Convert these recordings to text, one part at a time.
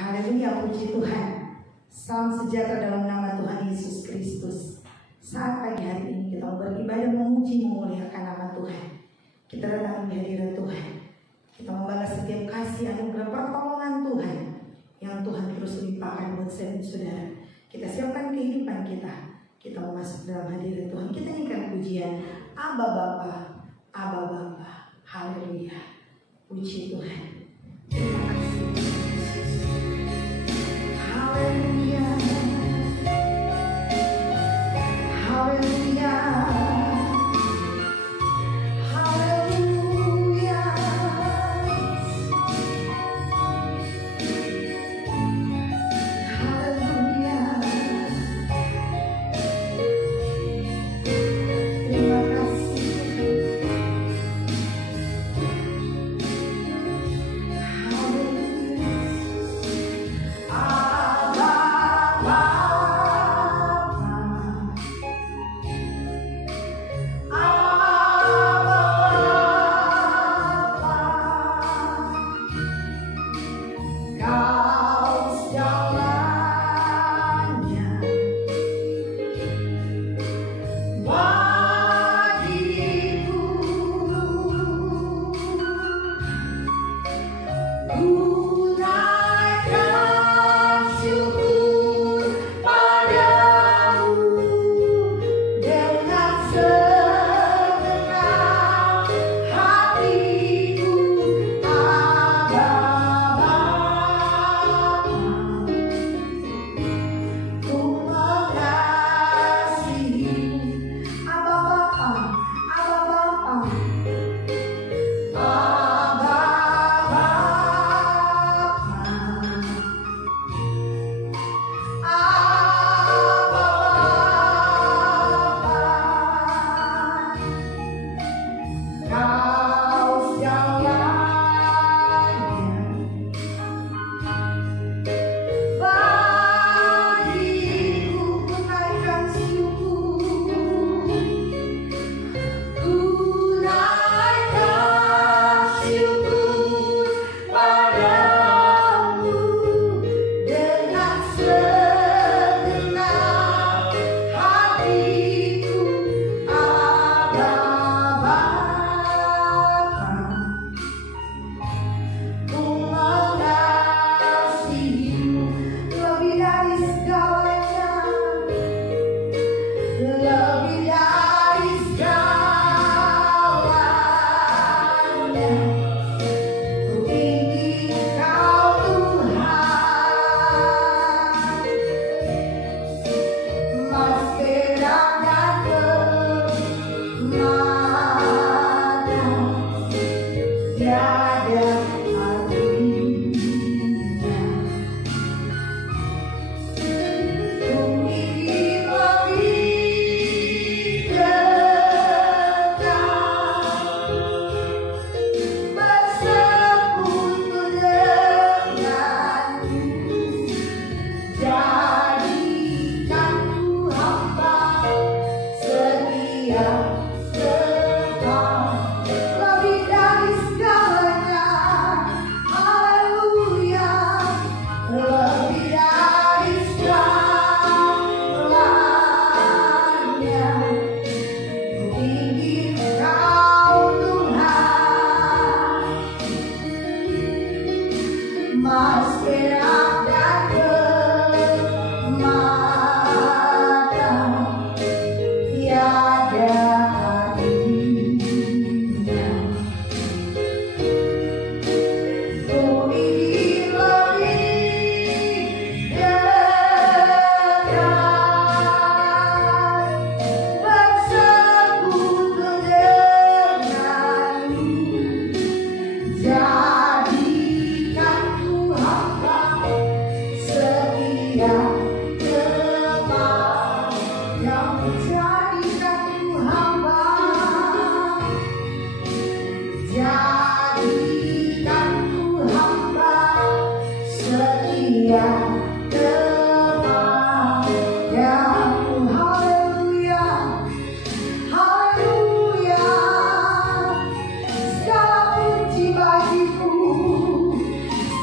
Haleluya, puji Tuhan. Salam sejahtera dalam nama Tuhan Yesus Kristus. Saat pagi hari ini kita mau beribadah, memuji, memuliakan nama Tuhan. Kita datang di hadirat Tuhan. Kita membalas setiap kasih, anugerah, pertolongan Tuhan yang Tuhan terus limpahkan buat saya dan saudara. Kita siapkan kehidupan kita. Kita mau masuk dalam hadirat Tuhan. Kita nyanyikan pujian Aba Bapa, Aba Bapa. Haleluya, puji Tuhan. Terima kasih. Haleluya, haleluya, haleluya, haleluya. Terima kasih.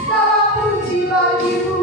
Segala puji bagimu.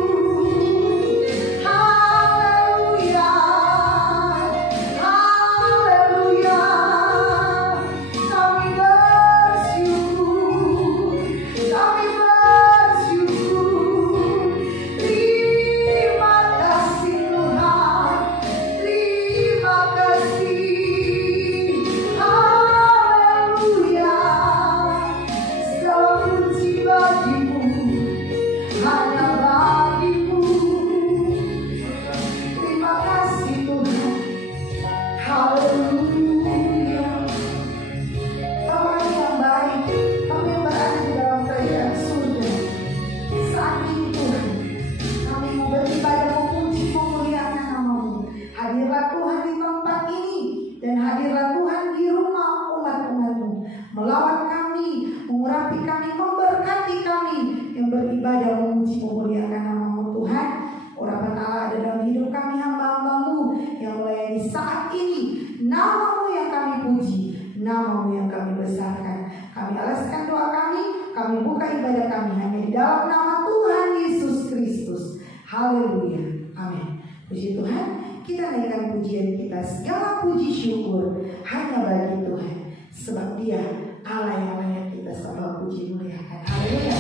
Haleluya. Amin. Puji Tuhan. Kita naikkan pujian kita. Segala puji syukur hanya bagi Tuhan. Sebab Dia Allah yang layak kita sembah, puji, muliakan. Haleluya.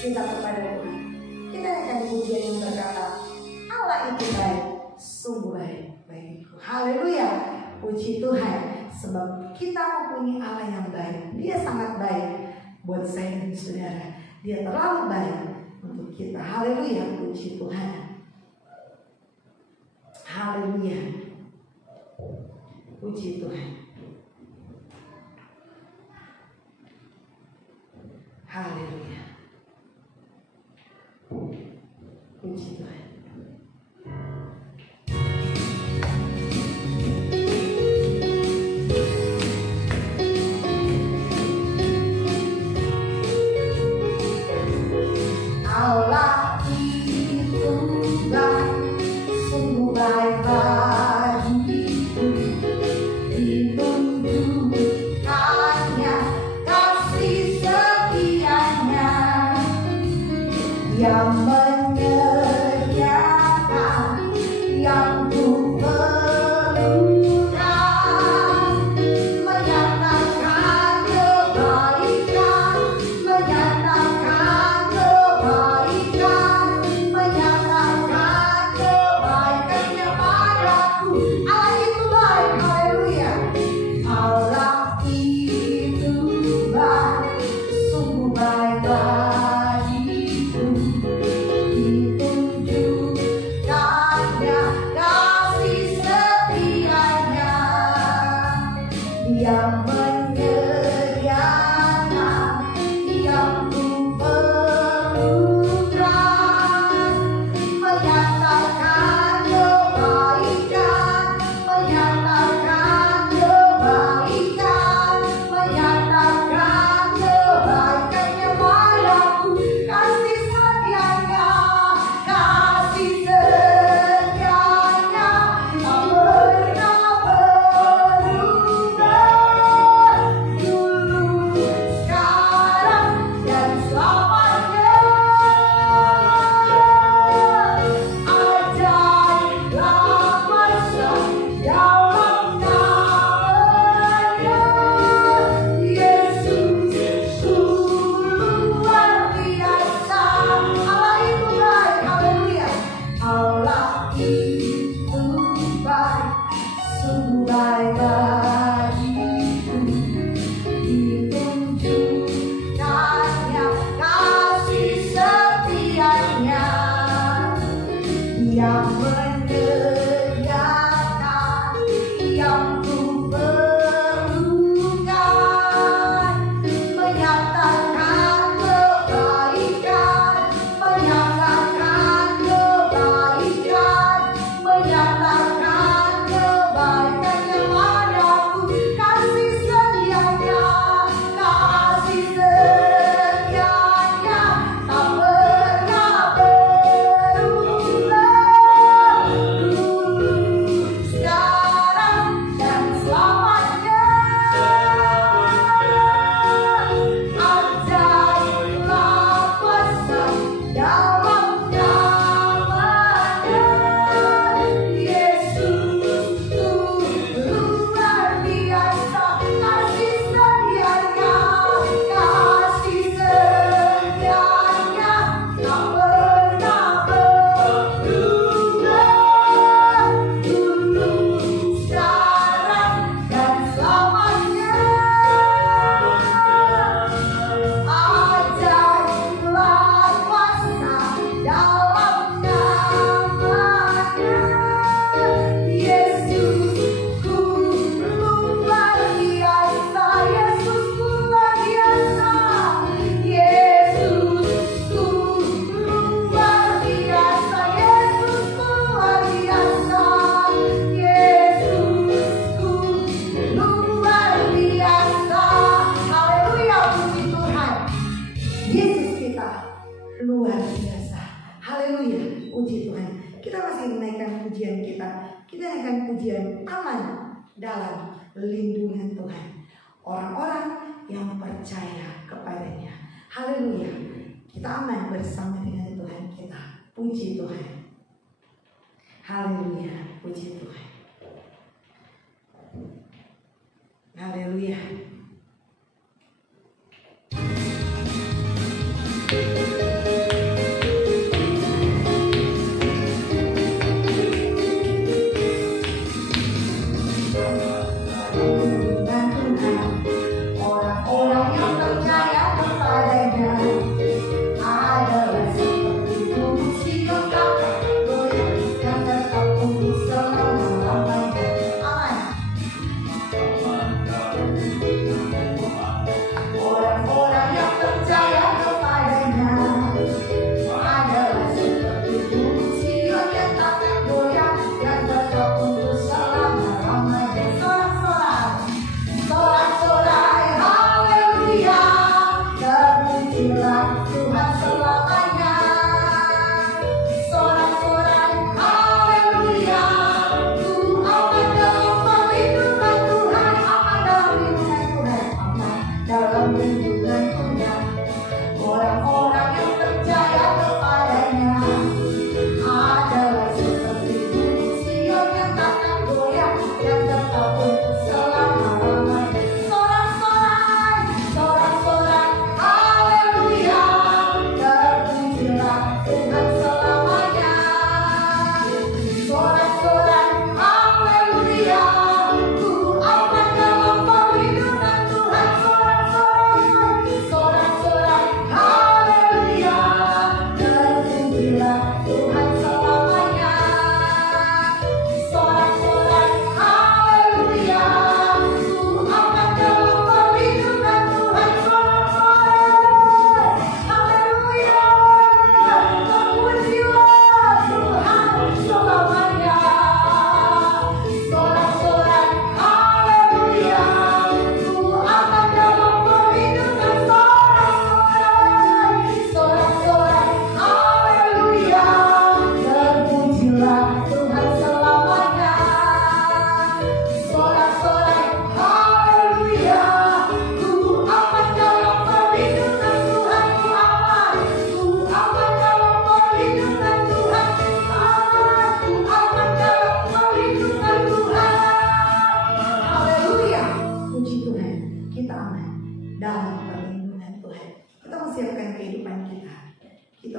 Kita kepada Tuhan. Kita akan pujian yang berkata, Allah itu baik, sungguh baik bagiku. Haleluya, puji Tuhan. Sebab kita mempunyai Allah yang baik. Dia sangat baik buat saya dan saudara. Dia terlalu baik untuk kita. Haleluya, puji Tuhan. Haleluya, puji Tuhan. Haleluya, puji Tuhan. ditunjukkannya kasih setianya yang menyediakan yang ku perlukan, menyatakan kebaikan, menyatakan kebaikan, menyatakan kebaikannya padaku. Allah itu baik, haleluya. Allah itu baik, sungguh baik bagiku. Ditunjukkannya kasih setianya yang menyediakan yang ku perlukan, menyatakan kebaikan, menyatakan kebaikan, menyatakan kebaikannya padaku. Kasih setianya, kasih setianya tak pernah berubah, dulu, sekarang, dan selamanya. Ajaiblah kuasa dalam namanya, Yesus luar biasa. Allah itu baik, haleluya. Allah itu baik, sungguh baik bagiku. Ditunjukkannya kasih setianya yang menyediakan yang ku perlukan, menyatakan kebaikan, menyatakan kebaikan, menyatakan kebaikannya padaku. Kasih setianya, kasih setianya tak pernah berubah, dulu, sekarang, dan selamanya. Ajaiblah kuasa dalam namanya, Yesus luar biasa. Kasih setianya, kasih setianya tak pernah berubah, dulu, sekarang, dan selamanya. Ajaiblah kuasa dalam namanya, Yesusku luar biasa, Yesusku luar biasa, Yesusku luar biasa, Yesusku luar biasa, Yesusku luar biasa. Haleluya, puji Tuhan. Yesus kita luar biasa. Haleluya, puji Tuhan. Kita masih menaikkan pujian kita. Kita naikkan pujian aman dalam lindungan Tuhan. Orang-orang yang percaya kepadanya. Haleluya. Kita aman bersama dengan Tuhan kita. Puji Tuhan. Haleluya, puji Tuhan. Haleluya. Orang-orang yang percaya kepadanya adalah seperti gunung Sion goyang yang tetap tumbuh selama-lamanya. Aman. Orang-orang yang percaya kepadanya adalah seperti gunung Sion yang tak goyang dan tetap tumbuh selama-lamanya. Sorak-sorak.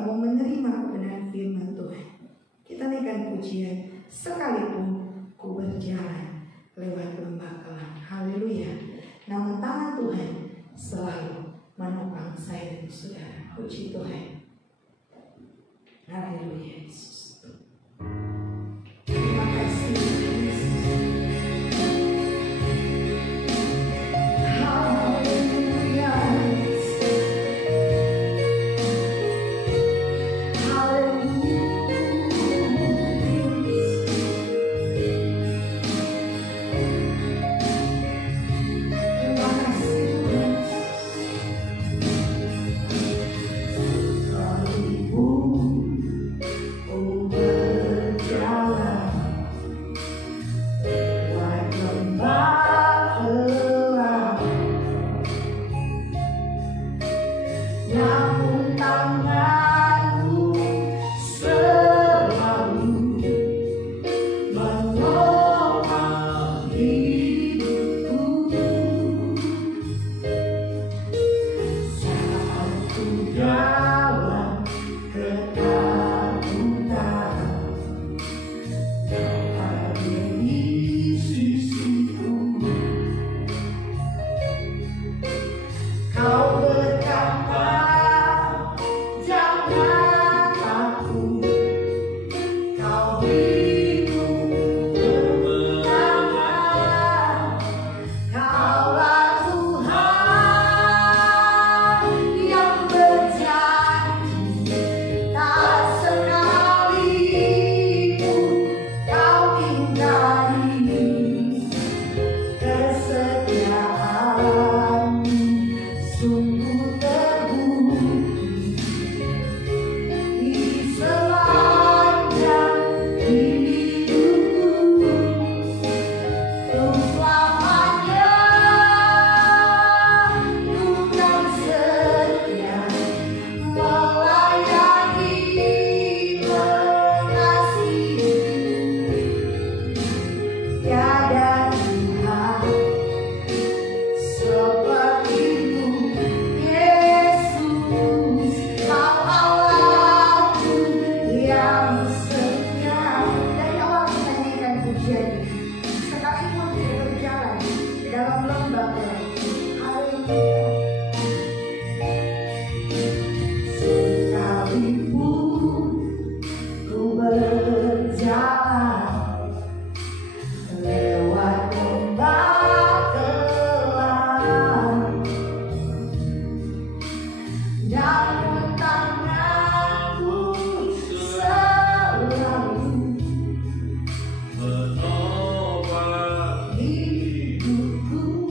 kita mau menerima kebenaran firman Tuhan. Kita naikkan pujian, sekalipun ku berjalan lewat lembah kelam. Haleluya. Namun tangan Tuhan selalu menopang saya dan saudara. Puji Tuhan. Haleluya Yesus. Terima kasih Yesus. Haleluya. Hidupku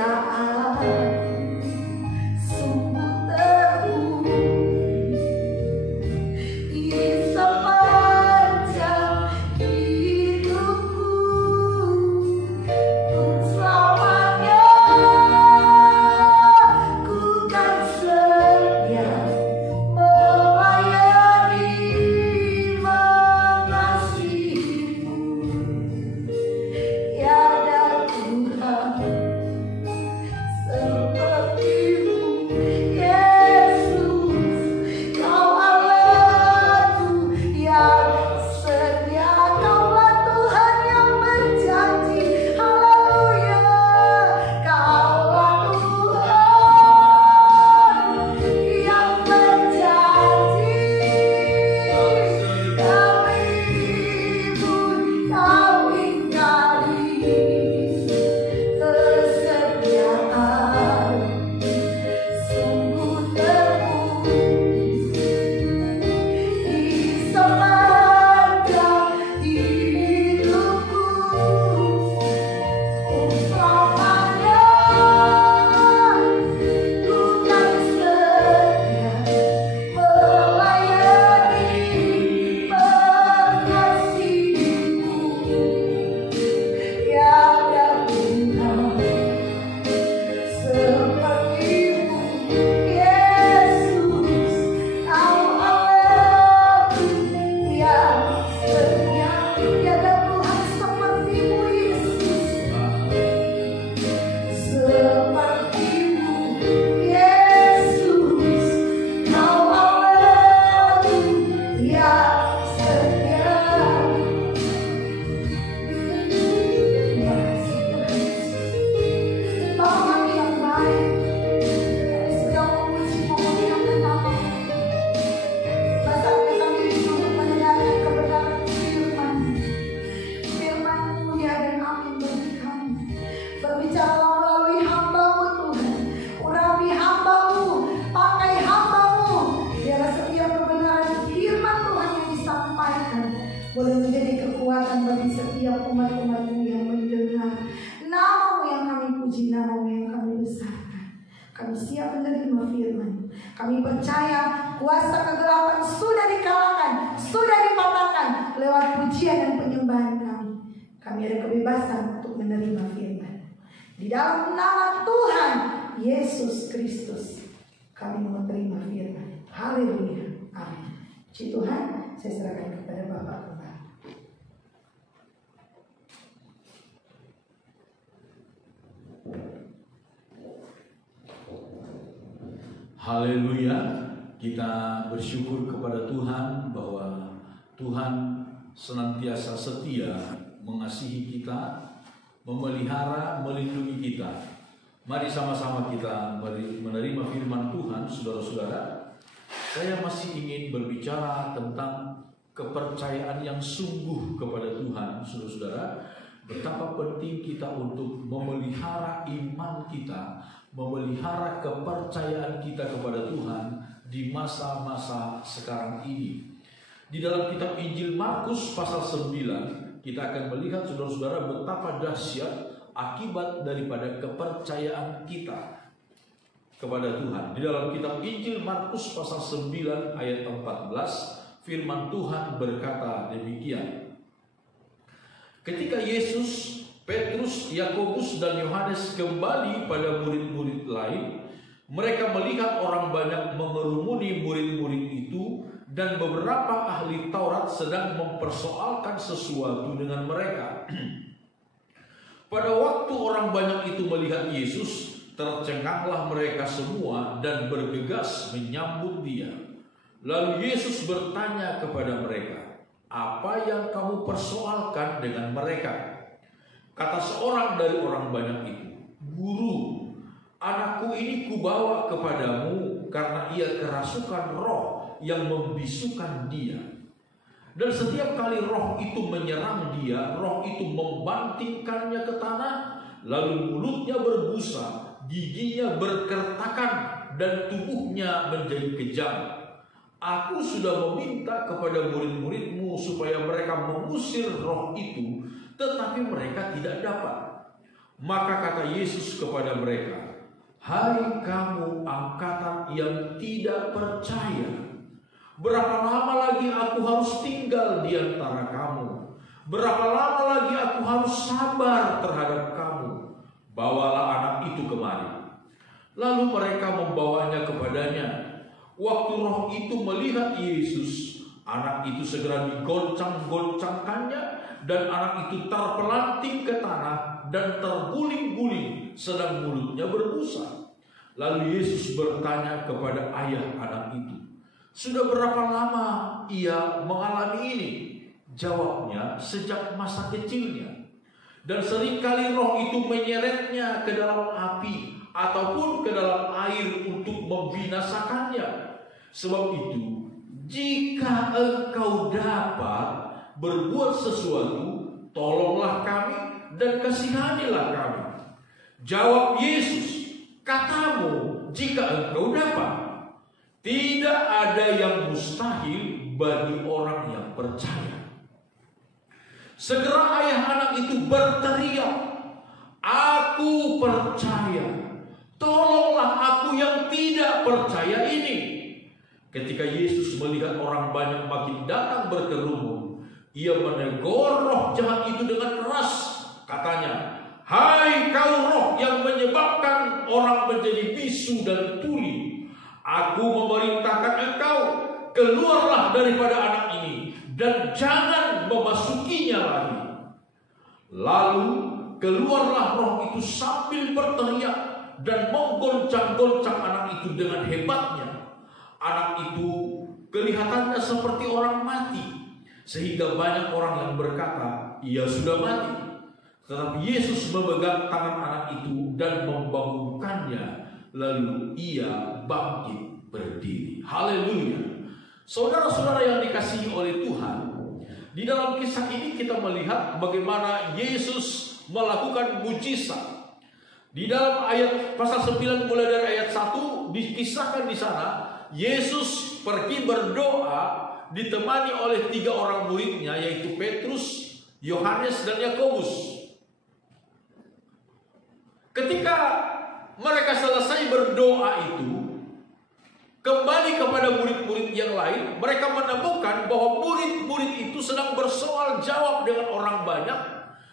Kesetiaan sungguh menerima firman. Kami percaya kuasa kegelapan sudah dikalahkan, sudah dipatahkan lewat pujian dan penyembahan kami. Kami ada kebebasan untuk menerima firman. Di dalam nama Tuhan Yesus Kristus kami menerima firman. Haleluya. Amin. Puji Tuhan, saya serahkan kepada Bapak kembali. Haleluya. Kita bersyukur kepada Tuhan bahwa Tuhan senantiasa setia mengasihi kita, memelihara, melindungi kita. Mari sama-sama kita menerima firman Tuhan, saudara-saudara. Saya masih ingin berbicara tentang kepercayaan yang sungguh kepada Tuhan, saudara-saudara. Betapa penting kita untuk memelihara iman kita, memelihara kepercayaan kita kepada Tuhan di masa-masa sekarang ini. Di dalam kitab Injil Markus pasal 9, kita akan melihat saudara-saudara betapa dahsyat akibat daripada kepercayaan kita kepada Tuhan. Di dalam kitab Injil Markus pasal 9 ayat 14, firman Tuhan berkata demikian. Ketika Yesus, Petrus, Yakobus dan Yohanes kembali pada murid-murid lain, mereka melihat orang banyak mengerumuni murid-murid itu dan beberapa ahli Taurat sedang mempersoalkan sesuatu dengan mereka. Pada waktu orang banyak itu melihat Yesus, tercenganglah mereka semua dan bergegas menyambut Dia. Lalu Yesus bertanya kepada mereka, "Apa yang kamu persoalkan dengan mereka?" Kata seorang dari orang banyak itu, "Guru, anakku ini kubawa kepadamu karena ia kerasukan roh yang membisukan dia. Dan setiap kali roh itu menyerang dia, roh itu membantingkannya ke tanah, lalu mulutnya berbusa, giginya berkertakan, dan tubuhnya menjadi kejam. Aku sudah meminta kepada murid-muridmu supaya mereka mengusir roh itu, tetapi mereka tidak dapat." Maka kata Yesus kepada mereka, "Hai kamu angkatan yang tidak percaya, berapa lama lagi aku harus tinggal di antara kamu? Berapa lama lagi aku harus sabar terhadap kamu? Bawalah anak itu kemari." Lalu mereka membawanya kepadanya. Waktu roh itu melihat Yesus, anak itu segera digoncang-goncangkannya, dan anak itu terpelanting ke tanah dan terguling-guling sedang mulutnya berbusa. Lalu Yesus bertanya kepada ayah anak itu, "Sudah berapa lama ia mengalami ini?" Jawabnya, "Sejak masa kecilnya. Dan seringkali roh itu menyeretnya ke dalam api ataupun ke dalam air untuk membinasakannya. Sebab itu, jika engkau dapat berbuat sesuatu, tolonglah kami dan kasihanilah kami." Jawab Yesus, "Katamu, jika engkau dapat. Tidak ada yang mustahil bagi orang yang percaya." Segera ayah anak itu berteriak, "Aku percaya. Tolonglah aku yang tidak percaya ini." Ketika Yesus melihat orang banyak makin datang berkerumun, ia menegur roh jahat itu dengan keras. Katanya, "Hai kau roh yang menyebabkan orang menjadi bisu dan tuli, aku memerintahkan engkau, keluarlah daripada anak ini dan jangan memasukinya lagi." Lalu keluarlah roh itu sambil berteriak dan menggoncang-goncang anak itu dengan hebatnya. Anak itu kelihatannya seperti orang mati, sehingga banyak orang yang berkata, "Ia sudah mati." Tetapi Yesus memegang tangan anak itu dan membangunkannya, lalu ia bangkit berdiri. Haleluya. Saudara-saudara yang dikasihi oleh Tuhan, di dalam kisah ini kita melihat bagaimana Yesus melakukan mujizat. Di dalam ayat pasal 9 mulai dari ayat 1 dikisahkan di sana, Yesus pergi berdoa ditemani oleh 3 orang muridnya, yaitu Petrus, Yohanes, dan Yakobus. Ketika mereka selesai berdoa itu, kembali kepada murid-murid yang lain, mereka menemukan bahwa murid-murid itu sedang bersoal jawab dengan orang banyak,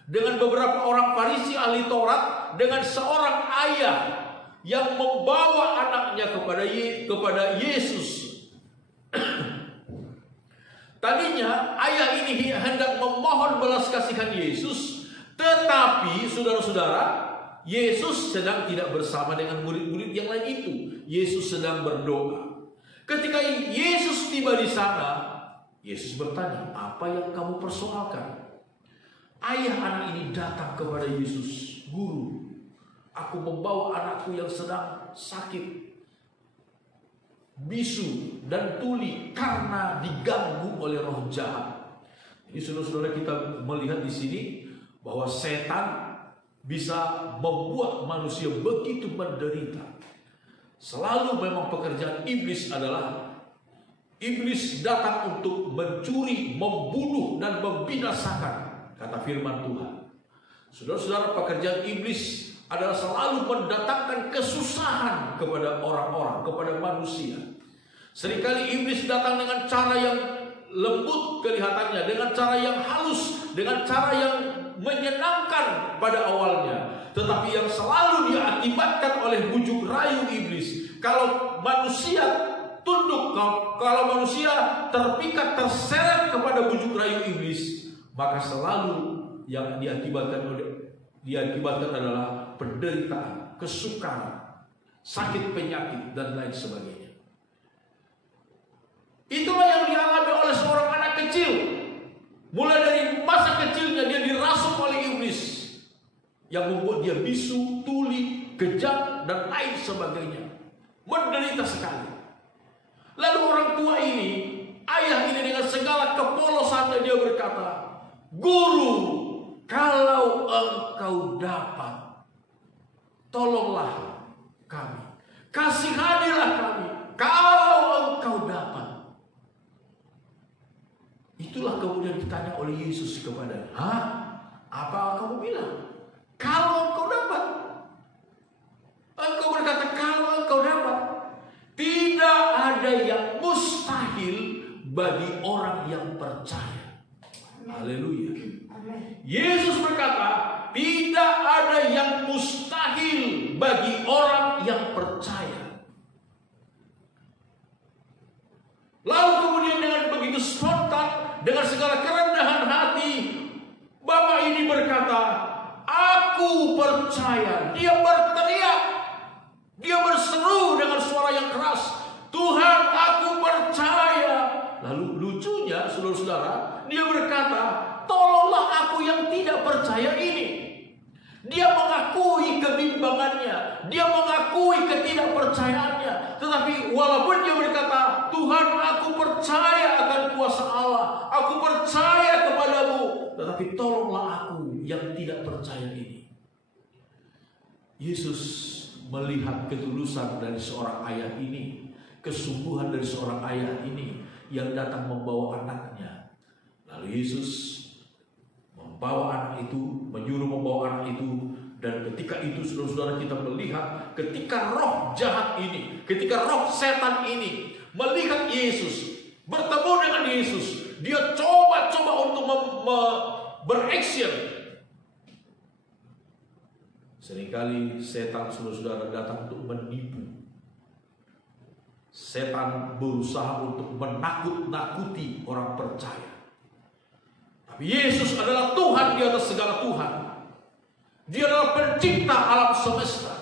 dengan beberapa orang Farisi ahli Taurat, dengan seorang ayah yang membawa anaknya kepada Yesus. Tadinya ayah ini hendak memohon belas kasihan Yesus, tetapi saudara-saudara, Yesus sedang tidak bersama dengan murid-murid yang lain itu. Yesus sedang berdoa. Ketika Yesus tiba di sana, Yesus bertanya, "Apa yang kamu persoalkan?" Ayah anak ini datang kepada Yesus, "Guru, aku membawa anakku yang sedang sakit, bisu dan tuli karena diganggu oleh roh jahat." Ini saudara-saudara, kita melihat di sini bahwa setan bisa membuat manusia begitu menderita. Selalu memang pekerjaan iblis adalah iblis datang untuk mencuri, membunuh dan membinasakan, kata firman Tuhan. Saudara-saudara, pekerjaan iblis adalah selalu mendatangkan kesusahan kepada orang-orang, kepada manusia. Seringkali iblis datang dengan cara yang lembut kelihatannya, dengan cara yang halus, dengan cara yang menyenangkan pada awalnya, tetapi yang selalu diakibatkan oleh bujuk rayu iblis. Kalau manusia tunduk, kalau manusia terpikat, terseret kepada bujuk rayu iblis, maka selalu yang diakibatkan adalah penderitaan, kesukaran, sakit penyakit dan lain sebagainya. Itulah yang dialami oleh seorang anak kecil. Mulai dari masa kecilnya dia dirasuk oleh iblis yang membuat dia bisu, tuli, kejang dan lain sebagainya. Menderita sekali. Lalu orang tua ini, ayah ini dengan segala kepolosannya dia berkata, "Guru, kalau engkau dapat, tolonglah kami. Kasihanilah kami kalau engkau dapat." Itulah kemudian ditanya oleh Yesus kepada, "Apa kamu bilang? Kalau engkau dapat." Engkau berkata, "Kalau engkau dapat." Tidak ada yang mustahil bagi orang yang percaya. Haleluya. Yesus berkata, tidak ada yang mustahil bagi orang yang percaya. Lalu kemudian dengan begitu spontan, dengan segala kerendahan hati, Bapak ini berkata, "Aku percaya." Dia berteriak, dia berseru dengan suara yang keras, "Tuhan, aku percaya." Lalu lucunya, saudara-saudara, dia berkata, "Tolonglah aku yang tidak percaya ini." Dia mengakui kebimbangannya, dia mengakui ketidakpercayaannya, tetapi walaupun dia berkata, "Tuhan, aku percaya akan kuasa Allah, aku percaya kepadamu, tetapi tolonglah aku yang tidak percaya ini." Yesus melihat ketulusan dari seorang ayah ini, kesungguhan dari seorang ayah ini yang datang membawa anaknya. Lalu Yesus membawa anak itu, menyuruh membawa anak itu, dan ketika itu saudara-saudara kita melihat ketika roh jahat ini, ketika roh setan ini melihat Yesus, bertemu dengan Yesus, dia coba-coba untuk beraction. Seringkali setan saudara-saudara datang untuk menipu. Setan berusaha untuk menakut-nakuti orang percaya. Tapi Yesus adalah Tuhan di atas segala Tuhan. Dia adalah pencipta alam semesta.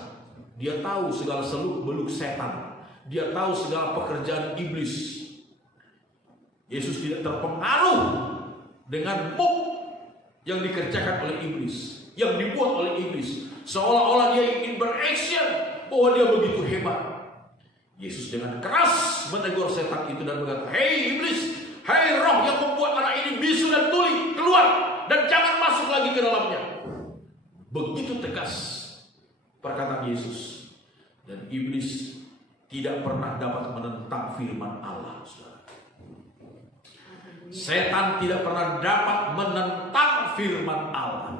Dia tahu segala seluk-beluk setan. Dia tahu segala pekerjaan iblis. Yesus tidak terpengaruh dengan muk yang dikerjakan oleh iblis, yang dibuat oleh iblis. Seolah-olah dia ingin beraction bahwa dia begitu hebat. Yesus dengan keras menegur setan itu dan berkata, "Hei iblis, hei roh yang membuat anak ini bisu dan tuli, keluar dan jangan masuk lagi ke dalamnya." Begitu tegas perkataan Yesus. Dan iblis tidak pernah dapat menentang firman Allah, saudara. Setan tidak pernah dapat menentang firman Allah.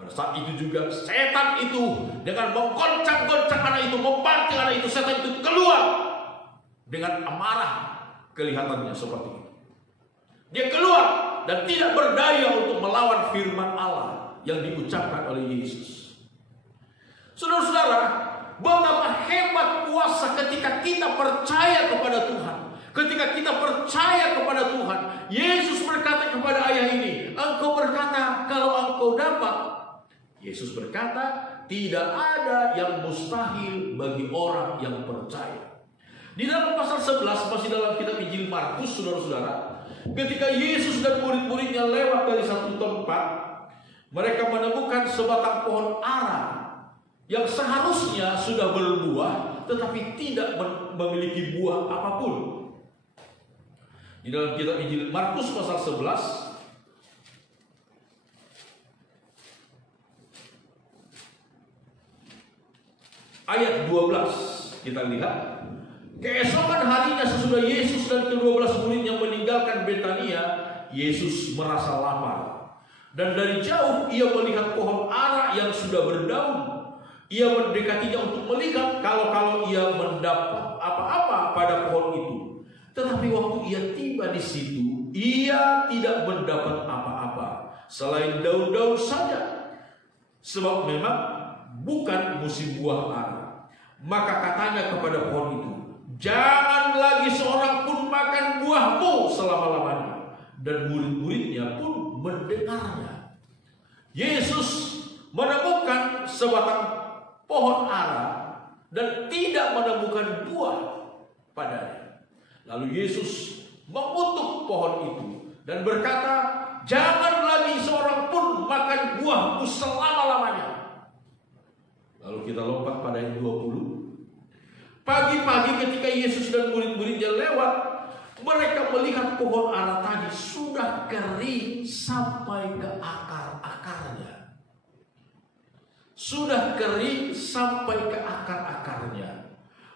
Pada saat itu juga setan itu dengan menggoncang-goncang anak itu, membanting anak itu, setan itu keluar dengan amarah kelihatannya seperti itu. Dia keluar dan tidak berdaya untuk melawan firman Allah yang diucapkan oleh Yesus. Saudara-saudara, betapa hebat puasa ketika kita percaya kepada Tuhan. Ketika kita percaya kepada Tuhan, Yesus berkata kepada ayah ini, engkau berkata kalau engkau dapat. Yesus berkata, tidak ada yang mustahil bagi orang yang percaya. Di dalam pasal 11, masih dalam kitab Injil Markus, saudara-saudara, ketika Yesus dan murid-muridnya lewat dari satu tempat, mereka menemukan sebatang pohon ara yang seharusnya sudah berbuah, tetapi tidak memiliki buah apapun. Di dalam kitab Injil Markus pasal 11 ayat 12 kita lihat, keesokan harinya sesudah Yesus dan ke-12 muridnya meninggalkan Betania, Yesus merasa lapar. Dan dari jauh ia melihat pohon ara yang sudah berdaun. Ia mendekatinya untuk melihat kalau ia mendapat apa-apa pada pohon itu. Tetapi waktu ia tiba di situ, ia tidak mendapat apa-apa selain daun-daun saja, sebab memang bukan musim buah ara. Maka katanya kepada pohon itu, jangan lagi seorang pun makan buahmu selama-lamanya. Dan murid-muridnya pun mendengarnya. Yesus menemukan sebatang pohon ara dan tidak menemukan buah padanya. Lalu Yesus mengutuk pohon itu dan berkata, jangan lagi seorang pun makan buahmu selama-lamanya. Lalu kita lompat pada ayat 20. Pagi-pagi ketika Yesus dan murid-muridnya lewat, mereka melihat pohon ara tadi sudah kering sampai ke akar-akarnya. Sudah kering sampai ke akar-akarnya.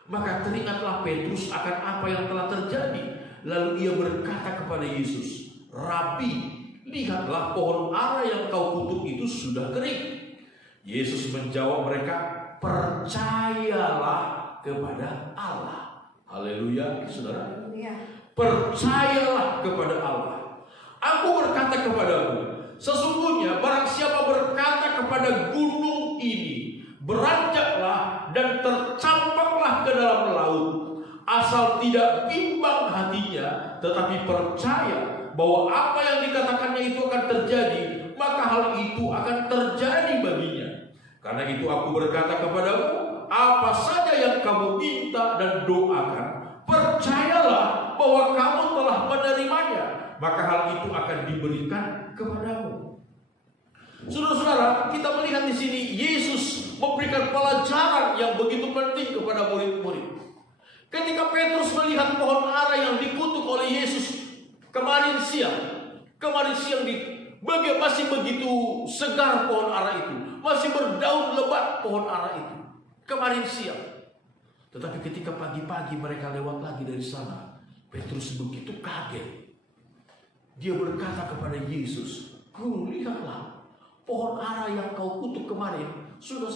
Maka teringatlah Petrus akan apa yang telah terjadi. Lalu ia berkata kepada Yesus, Rabi, lihatlah pohon ara yang kau kutuk itu sudah kering. Yesus menjawab mereka, percayalah kepada Allah. Haleluya, saudara. Percayalah kepada Allah. Aku berkata kepadamu, sesungguhnya barang siapa berkata kepada gunung ini, beranjaklah dan tercampaklah ke dalam laut, asal tidak bimbang hatinya, tetapi percaya bahwa apa yang dikatakannya itu akan terjadi, maka hal itu akan terjadi baginya. Karena itu aku berkata kepadamu, apa saja yang kamu minta dan doakan, percayalah bahwa kamu telah menerimanya, maka hal itu akan diberikan kepadamu. Saudara-saudara, kita melihat di sini Yesus memberikan pelajaran yang begitu penting kepada murid-murid. Ketika Petrus melihat pohon ara yang dikutuk oleh Yesus kemarin siang masih begitu segar pohon ara itu, masih berdaun lebat pohon ara itu kemarin siang. Tetapi ketika pagi-pagi mereka lewat lagi dari sana, Petrus begitu kaget. Dia berkata kepada Yesus, Guru, lihatlah, pohon ara yang kau kutuk kemarin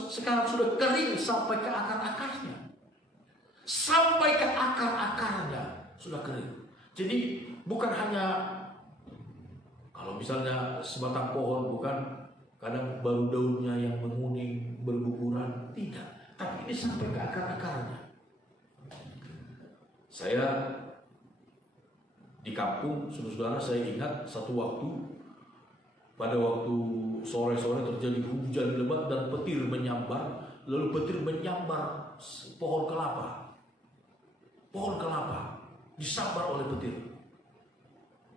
sekarang sudah kering sampai ke akar-akarnya. Sampai ke akar-akarnya sudah kering. Jadi bukan hanya kalau misalnya sebatang pohon, bukan kadang baru daunnya yang menguning, berguguran, tidak. Tapi ini sampai ke akar-akarnya. Saya di kampung, saudara-saudara, saya ingat satu waktu, pada waktu sore-sore terjadi hujan lebat dan petir menyambar, lalu petir menyambar pohon kelapa. Pohon kelapa disambar oleh petir.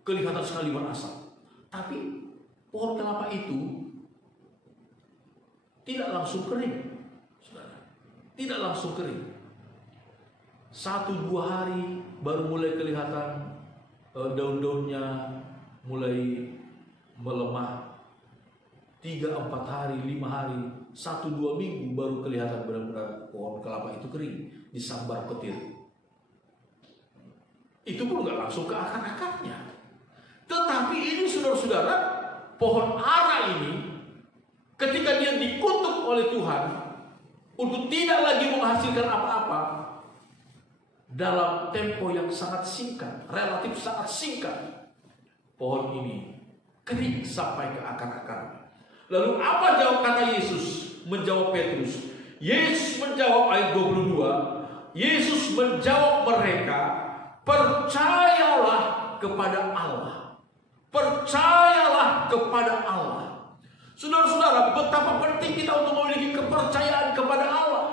Kelihatan sekali berasap. Tapi pohon kelapa itu tidak langsung kering, saudara. Tidak langsung kering. 1-2 hari baru mulai kelihatan daun-daunnya mulai melemah. 3-4 hari, 5 hari, 1-2 minggu baru kelihatan benar-benar pohon kelapa itu kering, disambar petir. Itu pun nggak langsung ke akar-akarnya. Tetapi ini saudara-saudara, pohon ara ini ketika dia dikutuk oleh Tuhan untuk tidak lagi menghasilkan apa-apa, dalam tempo yang sangat singkat, relatif sangat singkat, pohon ini kering sampai ke akar-akar. Lalu apa jawab kata Yesus? Menjawab Petrus. Yesus menjawab ayat 22. Yesus menjawab mereka, percayalah kepada Allah. Percayalah kepada Allah. Saudara-saudara, betapa penting kita untuk memiliki kepercayaan kepada Allah.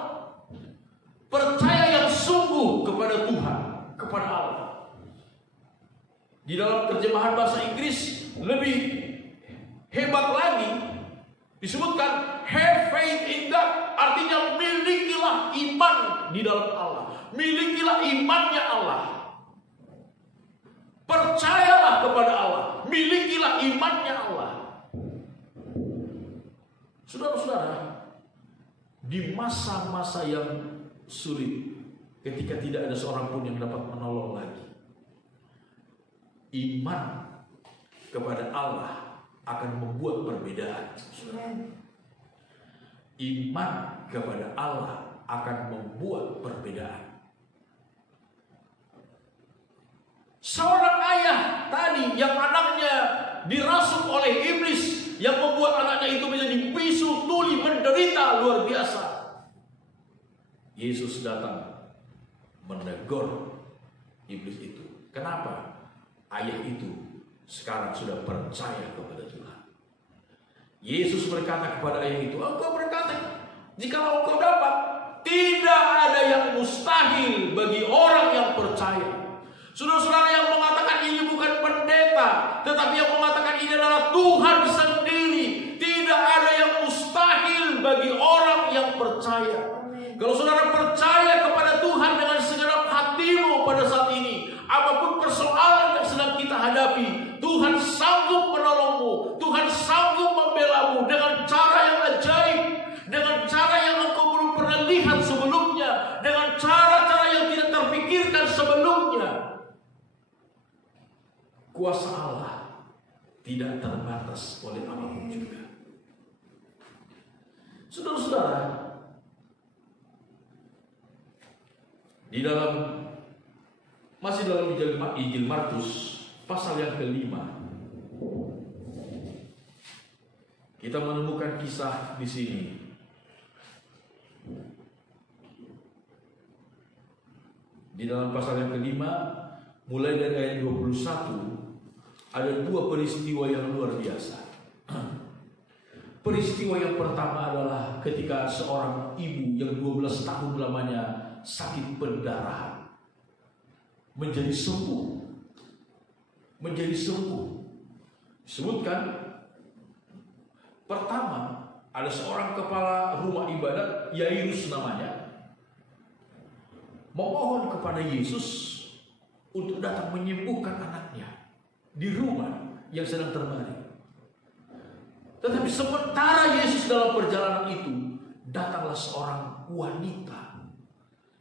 Percaya yang sungguh kepada Tuhan, kepada Allah. Di dalam terjemahan bahasa Inggris lebih hebat lagi, disebutkan have faith in God. Artinya milikilah iman di dalam Allah. Milikilah imannya Allah. Percayalah kepada Allah. Milikilah imannya Allah. Saudara-saudara, di masa-masa yang sulit, ketika tidak ada seorang pun yang dapat menolong lagi, iman kepada Allah akan membuat perbedaan. Iman kepada Allah akan membuat perbedaan. Seorang ayah tadi yang anaknya dirasuk oleh iblis, yang membuat anaknya itu menjadi bisu, tuli, menderita luar biasa. Yesus datang menegur iblis itu. Kenapa? Ayah itu sekarang sudah percaya kepada Tuhan. Yesus berkata kepada ayah itu, engkau berkata, jikalau engkau dapat, tidak ada yang mustahil bagi orang yang percaya. Saudara-saudara, yang mengatakan ini bukan pendeta, tetapi yang mengatakan ini adalah Tuhan sendiri. Tidak ada yang mustahil bagi orang yang percaya. Kalau saudara percaya kepada Tuhan dengan segenap hatimu pada saat ini, apapun persoalan yang sedang kita hadapi, Tuhan sanggup menolongmu. Tuhan sanggup membelamu dengan cara yang ajaib, dengan cara yang engkau belum pernah lihat sebelumnya, dengan cara-cara yang tidak terpikirkan sebelumnya. Kuasa Allah tidak terbatas oleh apapun juga. Saudara-saudara, di dalam masih dalam Injil Markus pasal yang ke-5, kita menemukan kisah di sini. Di dalam pasal yang ke-5, mulai dari ayat 21, ada dua peristiwa yang luar biasa. Peristiwa yang pertama adalah ketika seorang ibu yang 12 tahun lamanya sakit pendarahan menjadi sembuh. Menjadi sembuh. Disebutkan pertama ada seorang kepala rumah ibadat, Yairus namanya, memohon kepada Yesus untuk datang menyembuhkan anaknya di rumah yang sedang terbaring. Tetapi sementara Yesus dalam perjalanan itu, datanglah seorang wanita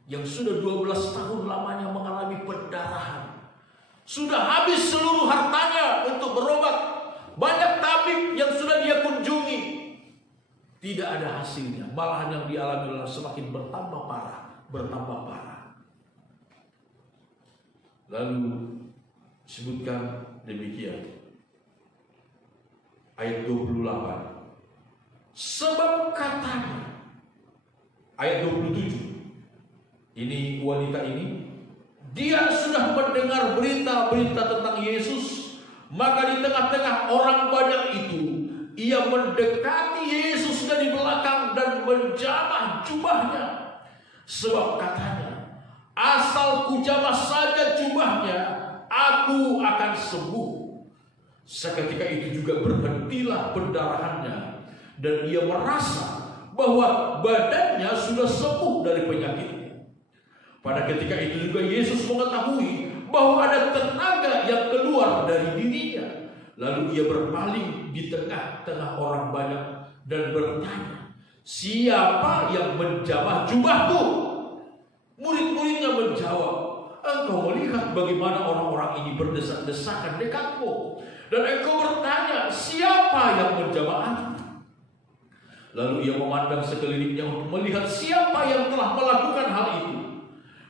yang sudah 12 tahun lamanya mengalami pendarahan. Sudah habis seluruh hartanya untuk berobat. Banyak tabib yang sudah dia kunjungi, tidak ada hasilnya. Malahan yang dialami adalah semakin bertambah parah, bertambah parah. Lalu sebutkan demikian, ayat 28. Sebab katanya, ayat 27. Ini wanita ini, dia sudah mendengar berita-berita tentang Yesus, maka di tengah-tengah orang banyak itu, ia mendekati Yesus dari belakang dan menjamah jubahnya. Sebab katanya, asal kujamah saja jubahnya, aku akan sembuh. Seketika itu juga berhentilah pendarahannya, dan ia merasa bahwa badannya sudah sembuh dari penyakitnya. Pada ketika itu juga Yesus mengetahui bahwa ada tenaga yang keluar dari dirinya. Lalu ia berpaling di tengah-tengah orang banyak dan bertanya, siapa yang menjamah jubahku? Murid-muridnya menjawab, engkau melihat bagaimana orang-orang ini berdesak-desakan dekatmu, dan engkau bertanya, siapa yang menjamah aku? Lalu ia memandang sekelilingnya untuk melihat siapa yang telah melakukan hal itu.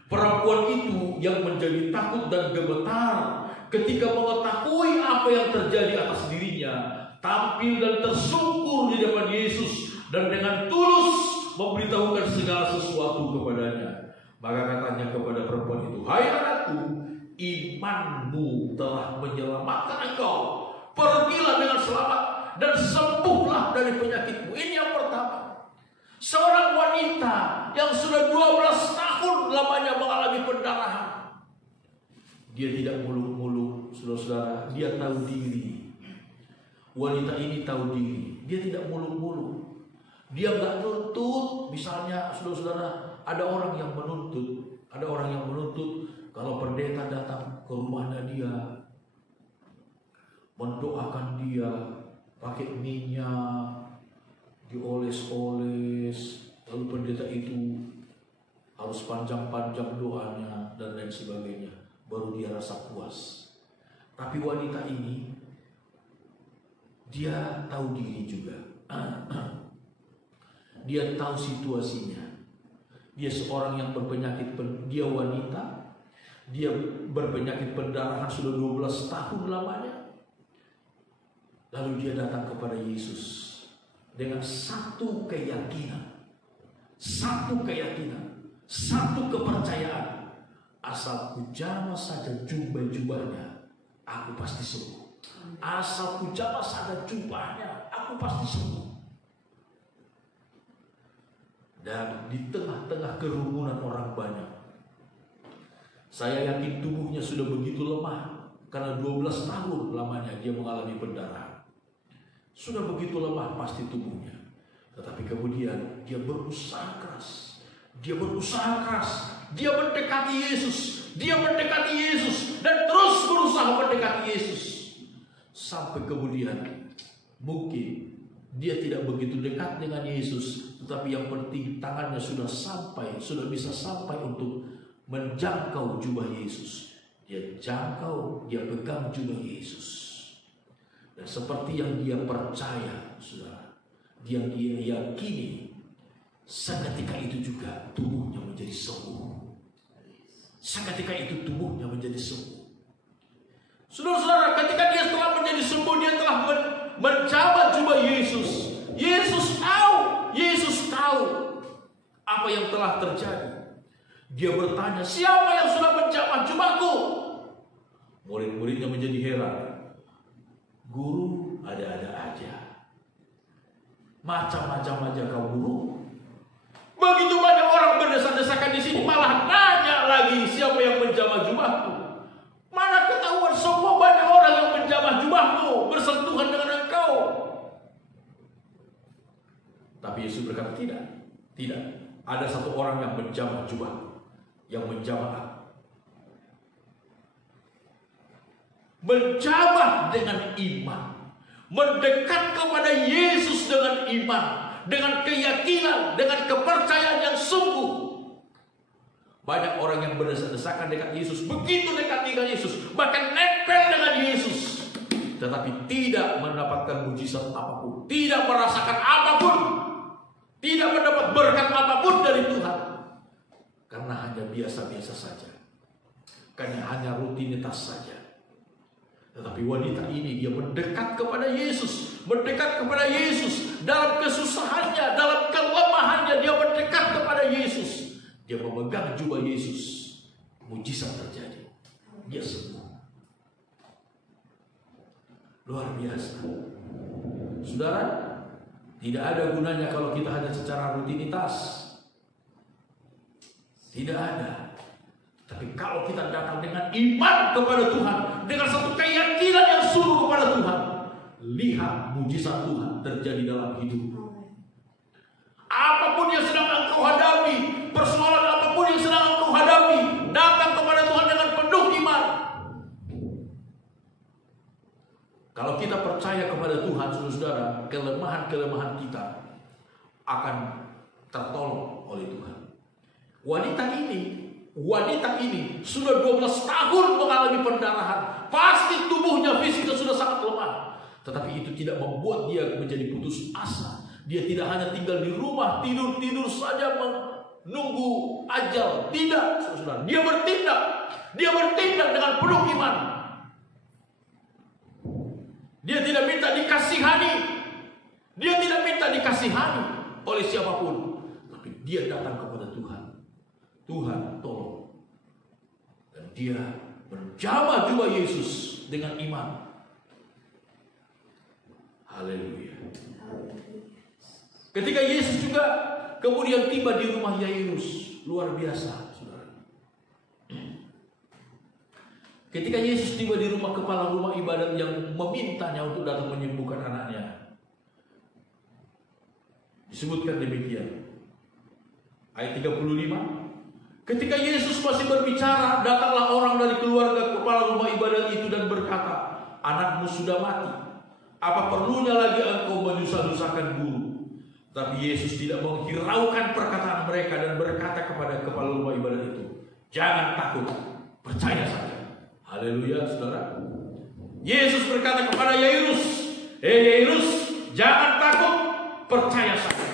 Perempuan itu yang menjadi takut dan gemetar ketika mengetahui apa yang terjadi atas dirinya, tampil dan tersungkur di depan Yesus dan dengan tulus memberitahukan segala sesuatu kepadanya. Maka katanya kepada perempuan itu, "Hai anakku, imanmu telah menyelamatkan engkau. Pergilah dengan selamat dan sembuhlah dari penyakitmu." Ini yang pertama. Seorang wanita yang sudah 12 tahun lamanya mengalami pendarahan. Dia tidak muluk-muluk, saudara-saudara. Dia tahu diri. Wanita ini tahu diri. Dia tidak muluk-muluk. Dia nggak nuntut. Misalnya, saudara-saudara, ada orang yang menuntut. Ada orang yang menuntut kalau pendeta datang ke rumahnya dia, mendoakan dia, pakai minyak, dioles-oles, lalu pendeta itu harus panjang-panjang doanya dan lain sebagainya, baru dia rasa puas. Tapi wanita ini, dia tahu diri juga. Dia tahu situasinya. Dia seorang yang berpenyakit, dia wanita, dia berpenyakit pendarahan sudah 12 tahun lamanya. Lalu dia datang kepada Yesus dengan satu keyakinan, satu kepercayaan. Asal ku jamah saja jubah-jubahnya, aku pasti sembuh. Asal ku jamah saja jubahnya, aku pasti sembuh. Dan di tengah-tengah kerumunan orang banyak, saya yakin tubuhnya sudah begitu lemah, karena 12 tahun lamanya dia mengalami pendarahan. Sudah begitu lemah pasti tubuhnya. Tetapi kemudian dia berusaha keras. Dia mendekati Yesus. Dan terus berusaha mendekati Yesus. Sampai kemudian mungkin dia tidak begitu dekat dengan Yesus, tetapi yang penting tangannya sudah bisa sampai untuk menjangkau jubah Yesus. Dia pegang jubah Yesus. Dan seperti yang dia percaya, saudara, yang dia yakini, seketika itu juga tubuhnya menjadi sembuh. Saudara-saudara, ketika dia telah menjadi sembuh, dia telah menjabat jubah Yesus. Yesus tahu apa yang telah terjadi. Dia bertanya, "Siapa yang sudah menjamah jubahku?" Murid-muridnya menjadi heran. "Guru, ada-ada aja. Macam-macam aja kau, Guru. Begitu banyak orang berdesak-desakan di sini, malah nanya lagi siapa yang menjamah jubahku. Mana ketahuan semua banyak orang yang menjamah jubahmu, bersentuhan dengan engkau." Tapi Yesus berkata, tidak. Ada satu orang yang menjamah jubah, yang menjamah aku. Menjamah dengan iman, mendekat kepada Yesus dengan iman, dengan keyakinan, dengan kepercayaan yang sungguh. Banyak orang yang berdesak-desakan dekat Yesus, begitu dekat dengan Yesus, bahkan nempel dengan Yesus, tetapi tidak mendapatkan mujizat apapun, tidak merasakan apapun, tidak mendapat berkat apapun dari Tuhan, karena hanya biasa-biasa saja, karena hanya rutinitas saja. Tetapi wanita ini, dia mendekat kepada Yesus, dalam kesusahannya, dalam kelemahannya, dia mendekat kepada Yesus. Dia memegang jubah Yesus, mujizat terjadi, dia sembuh. Luar biasa. Saudara, tidak ada gunanya kalau kita hanya secara rutinitas. Tidak ada. Tapi kalau kita datang dengan iman kepada Tuhan, dengan satu keyakinan yang sungguh kepada Tuhan, lihat mujizat Tuhan terjadi dalam hidup. Apapun yang sedang engkau hadapi, persoalan apapun yang sedang engkau hadapi, datang kepada Tuhan dengan penuh iman. Kalau kita percaya kepada Tuhan, saudara-saudara, kelemahan-kelemahan kita akan tertolong oleh Tuhan. Wanita ini sudah 12 tahun mengalami pendarahan. Pasti tubuhnya, fisiknya sudah sangat lemah. Tetapi itu tidak membuat dia menjadi putus asa. Dia tidak hanya tinggal di rumah, tidur saja nunggu ajal. Tidak, saudara. Dia bertindak. Dia bertindak dengan penuh iman. Dia tidak minta dikasihani. Dia tidak minta dikasihani oleh siapapun. Tapi dia datang kepada Tuhan. Tuhan, tolong. Dan dia menjamah jubah Yesus dengan iman. Haleluya. Ketika Yesus juga kemudian tiba di rumah Yairus, luar biasa, saudara. Ketika Yesus tiba di rumah kepala rumah ibadat yang memintanya untuk datang menyembuhkan anaknya, disebutkan demikian. Ayat 35. Ketika Yesus masih berbicara, datanglah orang dari keluarga kepala rumah ibadat itu dan berkata, "Anakmu sudah mati. Apa perlunya lagi engkau menyusah-nyusahkan guru?" Tapi Yesus tidak menghiraukan perkataan mereka dan berkata kepada kepala rumah ibadat itu, "Jangan takut, percaya saja." Haleluya, saudara. Yesus berkata kepada Yairus, Yairus, jangan takut, percaya saja."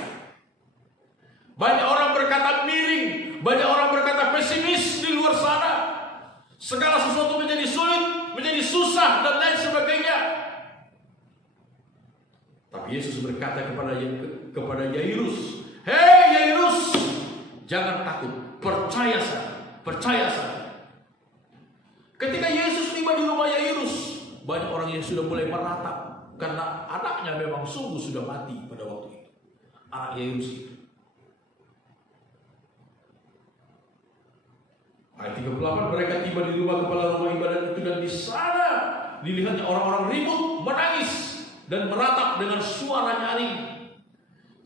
Banyak orang berkata miring, banyak orang berkata pesimis di luar sana. Segala sesuatu menjadi sulit, menjadi susah dan lain sebagainya. Tapi Yesus berkata kepada Yairus, "Hei Yairus, jangan takut, percaya saja, percaya saja." Ketika Yesus tiba di rumah Yairus, banyak orang yang sudah mulai meratap karena anaknya memang sungguh sudah mati pada waktu itu. Anak Yairus itu. Ayat 38, mereka tiba di rumah kepala rumah ibadat itu dan di sana dilihatnya orang-orang ribut, menangis dan meratap dengan suara nyaring.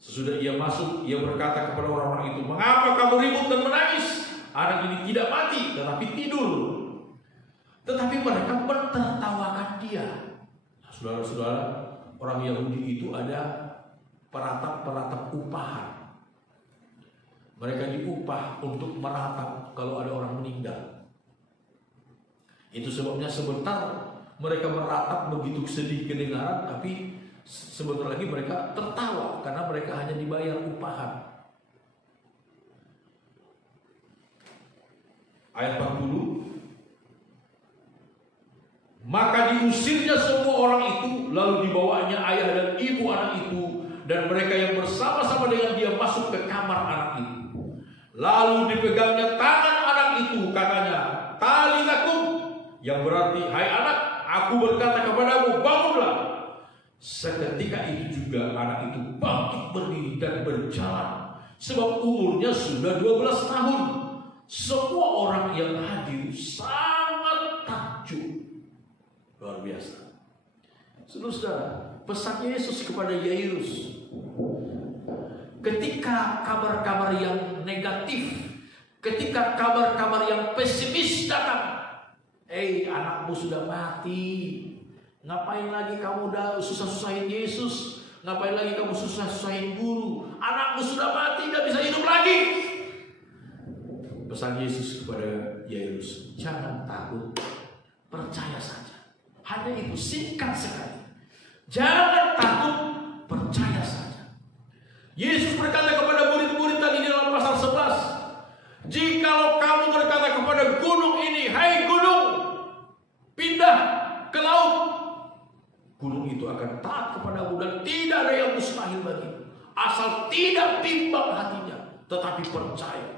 Sesudah ia masuk, ia berkata kepada orang-orang itu, "Mengapa kamu ribut dan menangis? Anak ini tidak mati, tetapi tidur." Tetapi mereka menertawakan dia. Nah, saudara-saudara, orang Yahudi itu ada peratap-peratap upahan. Mereka diupah untuk meratap kalau ada orang meninggal. Itu sebabnya sebentar mereka meratap begitu sedih kedengaran, tapi sebentar lagi mereka tertawa karena mereka hanya dibayar upahan. Ayat 40. Maka diusirnya semua orang itu, lalu dibawanya ayah dan ibu anak itu dan mereka yang bersama-sama dengan dia masuk ke kamar anak itu. Lalu dipegangnya tangan anak itu, katanya, "Talitakum," yang berarti, "Hai anak, aku berkata kepadamu, bangunlah." Seketika itu juga anak itu bangkit berdiri dan berjalan, sebab umurnya sudah 12 tahun. Semua orang yang hadir sangat takjub. Luar biasa. Saudara, pesan Yesus kepada Yairus, ketika kabar-kabar yang negatif, ketika kabar-kabar yang pesimis datang, anakmu sudah mati. Ngapain lagi kamu udah susah-susahin Yesus? Ngapain lagi kamu susah-susahin guru? Anakmu sudah mati, tidak bisa hidup lagi. Pesan Yesus kepada Yairus, jangan takut, percaya saja. Hanya itu, singkat sekali. Jangan takut, percaya saja. Yesus berkata kepada murid-murid tadi di dalam pasal 11, "Jikalau kamu berkata kepada gunung ini, 'Hai gunung, pindah ke laut,' gunung itu akan taat kepadamu dan tidak ada yang mustahil bagimu, asal tidak bimbang hatinya, tetapi percaya."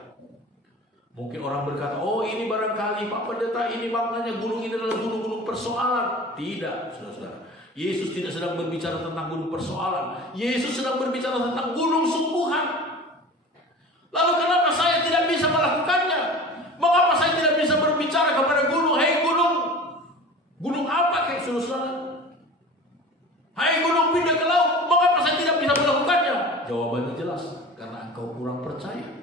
Mungkin orang berkata, "Oh, ini barangkali Pak Pendeta, ini maknanya gunung ini adalah gunung-gunung persoalan." Tidak, saudara-saudara. Yesus tidak sedang berbicara tentang gunung persoalan. Yesus sedang berbicara tentang gunung sungguhan. Lalu kenapa saya tidak bisa melakukannya? Mengapa saya tidak bisa berbicara kepada gunung, "Hei gunung"? Gunung apa kayak saudara-saudara? "Hai gunung, pindah ke laut." Mengapa saya tidak bisa melakukannya? Jawabannya jelas, karena engkau kurang percaya.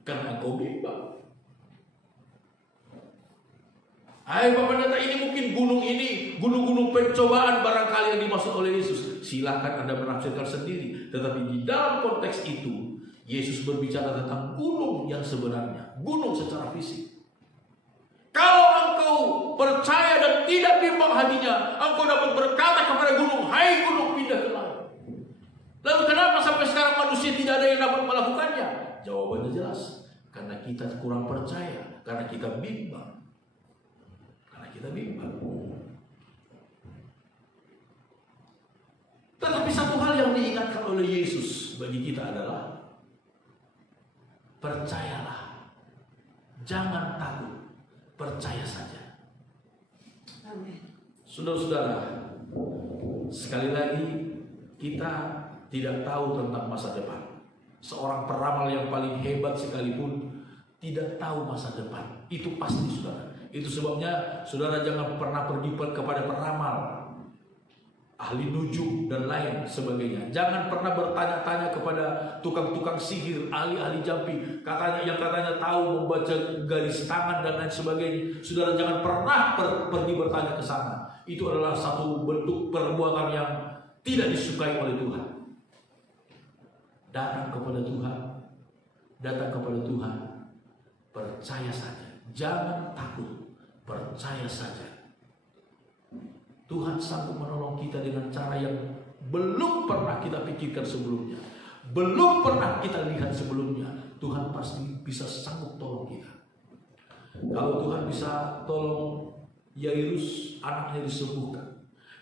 Karena engkau bimbang. "Hai Bapak Pendeta, ini mungkin gunung ini, gunung-gunung pencobaan barangkali yang dimaksud oleh Yesus." Silakan Anda menafsirkan sendiri. Tetapi di dalam konteks itu, Yesus berbicara tentang gunung yang sebenarnya, gunung secara fisik. Kalau engkau percaya dan tidak bimbang hatinya, engkau dapat berkata kepada gunung, "Hai gunung, pindah ke laut." Lalu kenapa sampai sekarang manusia tidak ada yang dapat melakukannya? Jawabannya jelas, karena kita kurang percaya, karena kita bimbang. Tetapi satu hal yang diingatkan oleh Yesus bagi kita adalah percayalah, jangan takut, percaya saja. Amin. Saudara-saudara, sekali lagi kita tidak tahu tentang masa depan. Seorang peramal yang paling hebat sekalipun tidak tahu masa depan. Itu pasti, saudara. Itu sebabnya saudara jangan pernah pergi kepada peramal, ahli nujum dan lain sebagainya. Jangan pernah bertanya-tanya kepada tukang-tukang sihir, ahli-ahli jampi, katanya tahu membaca garis tangan dan lain sebagainya. Saudara jangan pernah pergi bertanya ke sana. Itu adalah satu bentuk perbuatan yang tidak disukai oleh Tuhan. Datang kepada Tuhan, percaya saja, jangan takut, percaya saja. Tuhan sanggup menolong kita dengan cara yang belum pernah kita pikirkan sebelumnya, belum pernah kita lihat sebelumnya. Tuhan pasti bisa sanggup tolong kita. Kalau Tuhan bisa tolong Yairus, anaknya disembuhkan.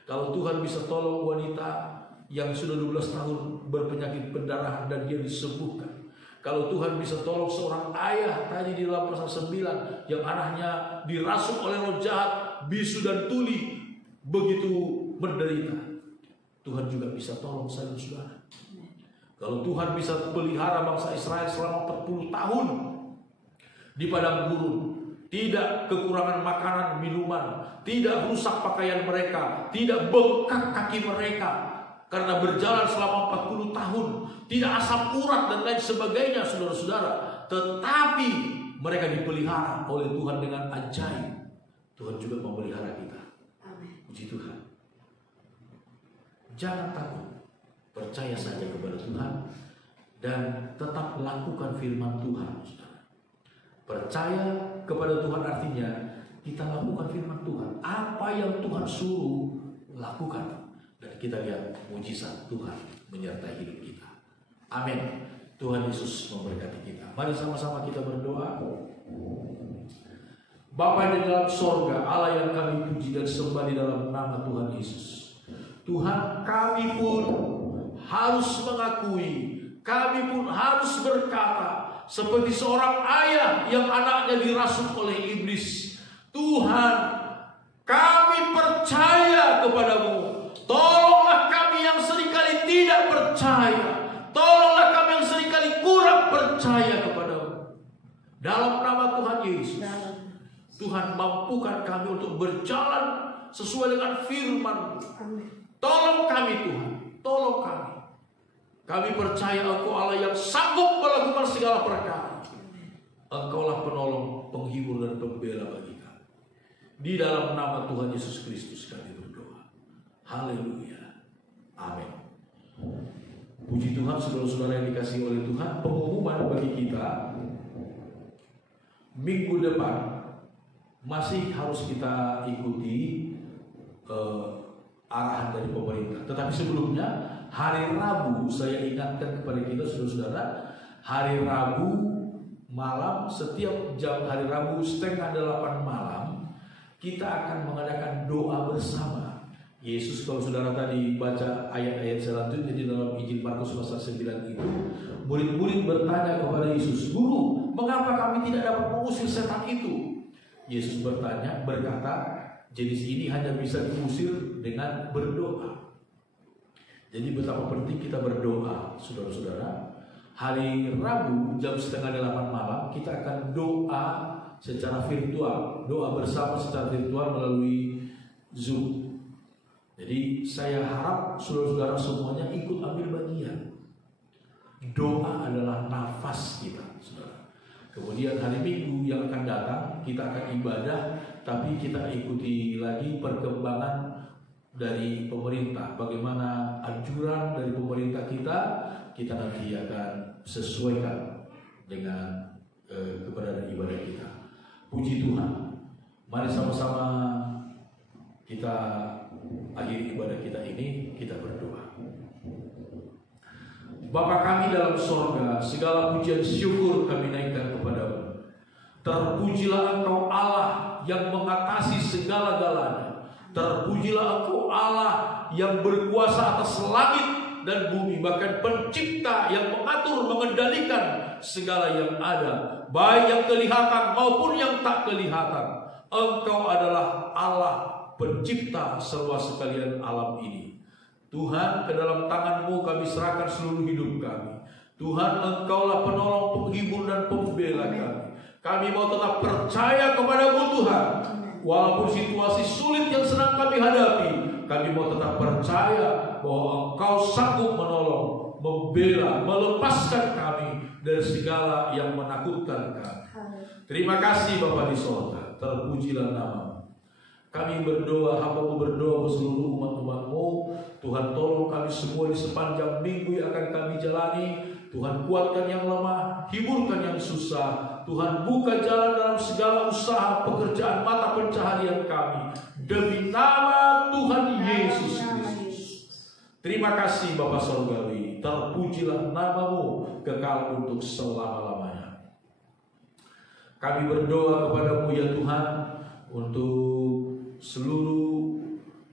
Kalau Tuhan bisa tolong wanita yang sudah 12 tahun berpenyakit pendarahan dan dia disembuhkan. Kalau Tuhan bisa tolong seorang ayah tadi di dalam pasal 9 yang anaknya dirasuk oleh roh jahat, bisu dan tuli, begitu menderita, Tuhan juga bisa tolong saya dan saudara. Kalau Tuhan bisa pelihara bangsa Israel selama 40 tahun di padang gurun, tidak kekurangan makanan, minuman, tidak rusak pakaian mereka, tidak bengkak kaki mereka karena berjalan selama 40 tahun, tidak asam urat dan lain sebagainya, saudara-saudara. Tetapi mereka dipelihara oleh Tuhan dengan ajaib. Tuhan juga memelihara kita. Amin. Puji Tuhan. Jangan takut, percaya saja kepada Tuhan dan tetap lakukan firman Tuhan, saudara. Percaya kepada Tuhan artinya kita lakukan firman Tuhan. Apa yang Tuhan suruh, lakukan. Dan kita lihat mujizat Tuhan menyertai hidup kita. Amin. Tuhan Yesus memberkati kita. Mari sama-sama kita berdoa. Bapa di dalam sorga, Allah yang kami puji dan sembah di dalam nama Tuhan Yesus. Tuhan, kami pun harus mengakui, kami pun harus berkata seperti seorang ayah yang anaknya dirasuk oleh iblis. Tuhan, kami percaya kepadamu. Tolonglah kami yang seringkali tidak percaya. Tolonglah kami yang seringkali kurang percaya kepadamu. Dalam nama Tuhan Yesus, Tuhan mampukan kami untuk berjalan sesuai dengan firman. Tolong kami Tuhan, tolong kami. Kami percaya Engkau Allah yang sanggup melakukan segala perkara. Engkaulah penolong, penghibur dan pembela bagi kami. Di dalam nama Tuhan Yesus Kristus kami berdoa. Haleluya. Amin. Puji Tuhan, saudara-saudara yang dikasihi oleh Tuhan. Pengumuman bagi kita minggu depan masih harus kita ikuti arahan dari pemerintah. Tetapi sebelumnya, hari Rabu saya ingatkan kepada kita saudara-saudara, hari Rabu malam, setiap jam hari Rabu 7:30 malam kita akan mengadakan doa bersama. Yesus, kalau saudara tadi baca ayat-ayat selanjutnya di dalam Injil Markus pasal 9 itu, murid-murid bertanya kepada Yesus, "Guru, mengapa kami tidak dapat mengusir setan itu?" Yesus berkata, jenis ini hanya bisa diusir dengan berdoa. Jadi betapa penting kita berdoa, saudara-saudara. Hari Rabu jam 7:30 malam kita akan doa secara virtual, doa bersama secara virtual melalui Zoom. Jadi saya harap saudara-saudara semuanya ikut ambil bagian. Doa adalah nafas kita, saudara. Kemudian hari Minggu yang akan datang kita akan ibadah, tapi kita ikuti lagi perkembangan dari pemerintah. Bagaimana anjuran dari pemerintah kita nanti akan sesuaikan dengan keberadaan ibadah kita. Puji Tuhan. Mari sama-sama kita akhir ibadah kita ini, kita berdoa. Bapa kami dalam sorga, segala pujian syukur kami naikkan kepadamu. Terpujilah Engkau Allah yang mengatasi segala-galanya. Terpujilah Engkau Allah yang berkuasa atas langit dan bumi, bahkan pencipta yang mengatur, mengendalikan segala yang ada, baik yang kelihatan maupun yang tak kelihatan. Engkau adalah Allah pencipta seluas sekalian alam ini. Tuhan, ke dalam tangan-Mu kami serahkan seluruh hidup kami. Tuhan, Engkaulah penolong, penghibur dan pembela kami. Kami mau tetap percaya kepada-Mu Tuhan. Walaupun situasi sulit yang sedang kami hadapi, kami mau tetap percaya bahwa Engkau sanggup menolong, membela, melepaskan kami dari segala yang menakutkan kami. Terima kasih Bapa di sorga, terpujilah nama-Mu. Kami berdoa, hamba-Mu berdoa seluruh umat-umat-Mu. Tuhan, tolong kami semua di sepanjang minggu yang akan kami jalani. Tuhan, kuatkan yang lemah, hiburkan yang susah. Tuhan, buka jalan dalam segala usaha pekerjaan mata pencaharian kami, demi nama Tuhan Yesus Kristus. Terima kasih Bapa Sorgawi, terpujilah nama-Mu kekal untuk selama-lamanya. Kami berdoa kepada-Mu ya Tuhan, untuk seluruh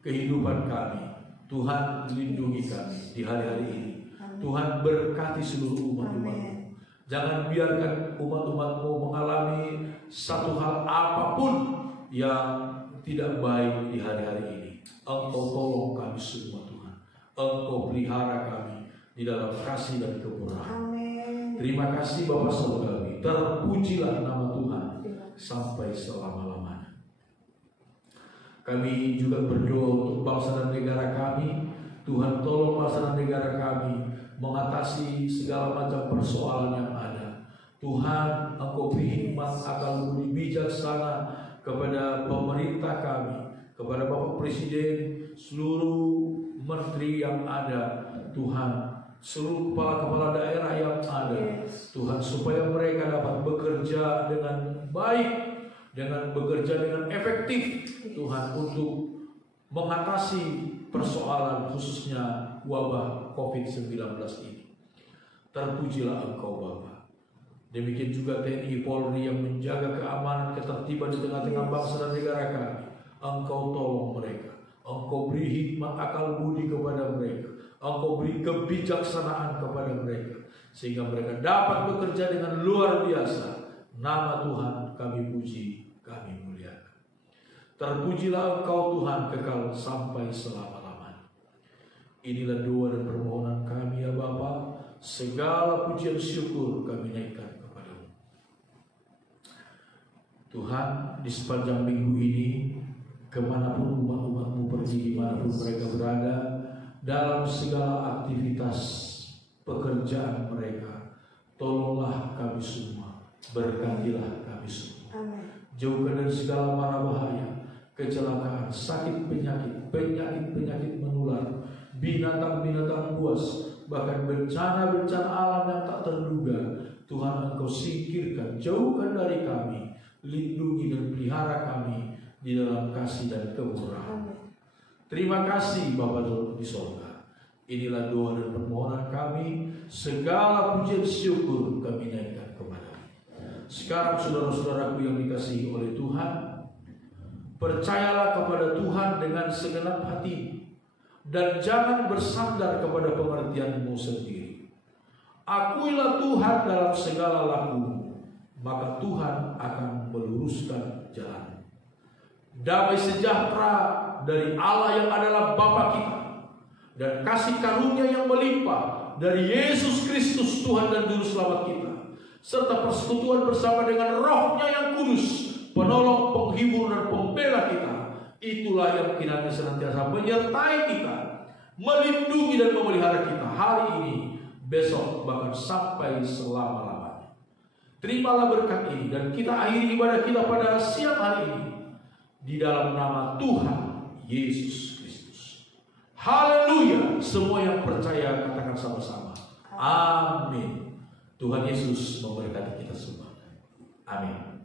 kehidupan kami. Tuhan, lindungi kami di hari-hari ini. Tuhan, berkati seluruh umat-umat-Mu. Jangan biarkan umat-umat-Mu mengalami satu hal apapun yang tidak baik di hari-hari ini. Engkau tolong kami semua Tuhan. Engkau pelihara kami di dalam kasih dan kemurahan. Terima kasih Bapa Surgawi. Terpujilah nama Tuhan sampai selama-lamanya. Kami juga berdoa untuk bangsa dan negara kami. Tuhan, tolong bangsa dan negara kami mengatasi segala macam persoalan yang ada. Tuhan, Engkau beri hikmat, akal budi bijaksana kepada pemerintah kami, kepada Bapak Presiden, seluruh menteri yang ada. Tuhan, seluruh kepala-kepala daerah yang ada. Tuhan, supaya mereka dapat bekerja dengan baik, dengan bekerja dengan efektif, Tuhan, untuk mengatasi persoalan khususnya wabah COVID-19 ini. Terpujilah Engkau Bapa. Demikian juga TNI Polri yang menjaga keamanan, ketertiban di tengah-tengah bangsa dan negara kami. Engkau tolong mereka. Engkau beri hikmat, akal budi kepada mereka. Engkau beri kebijaksanaan kepada mereka, sehingga mereka dapat bekerja dengan luar biasa. Nama Tuhan kami puji, kami muliakan. Terpujilah Engkau Tuhan kekal sampai selama-lamanya. Inilah doa dan permohonan kami ya Bapa. Segala pujian syukur kami naikkan kepada-Mu. Tuhan, di sepanjang minggu ini, kemanapun umat-umat-Mu pergi, dimanapun mereka berada, dalam segala aktivitas pekerjaan mereka, tolonglah kami semua, berkatilah kami semua. Jauhkan dari segala mara bahaya, kecelakaan, sakit penyakit, penyakit menular, binatang-binatang buas, bahkan bencana-bencana alam yang tak terduga. Tuhan, Engkau singkirkan, jauhkan dari kami, lindungi dan pelihara kami di dalam kasih dan kemurahan. Terima kasih Bapa di sorga. Inilah doa dan permohonan kami. Segala pujian syukur kami naikkan kepada-Mu. Sekarang saudara-saudaraku yang dikasihi oleh Tuhan, percayalah kepada Tuhan dengan segenap hati, dan jangan bersandar kepada pengertian-Mu sendiri. Akuilah Tuhan dalam segala laku-Mu, maka Tuhan akan meluruskan jalan. Damai sejahtera dari Allah yang adalah Bapa kita, dan kasih karunia yang melimpah dari Yesus Kristus Tuhan dan Juru Selamat kita, serta persekutuan bersama dengan Roh-Nya yang kudus, penolong, penghibur dan pembela kita, itulah yang kiranya senantiasa menyertai kita, melindungi dan memelihara kita hari ini, besok, bahkan sampai selama-lamanya. Terimalah berkat ini, dan kita akhiri ibadah kita pada siang hari ini di dalam nama Tuhan Yesus Kristus. Haleluya. Semua yang percaya katakan sama-sama, amin. Tuhan Yesus memberkati kita semua. Amin.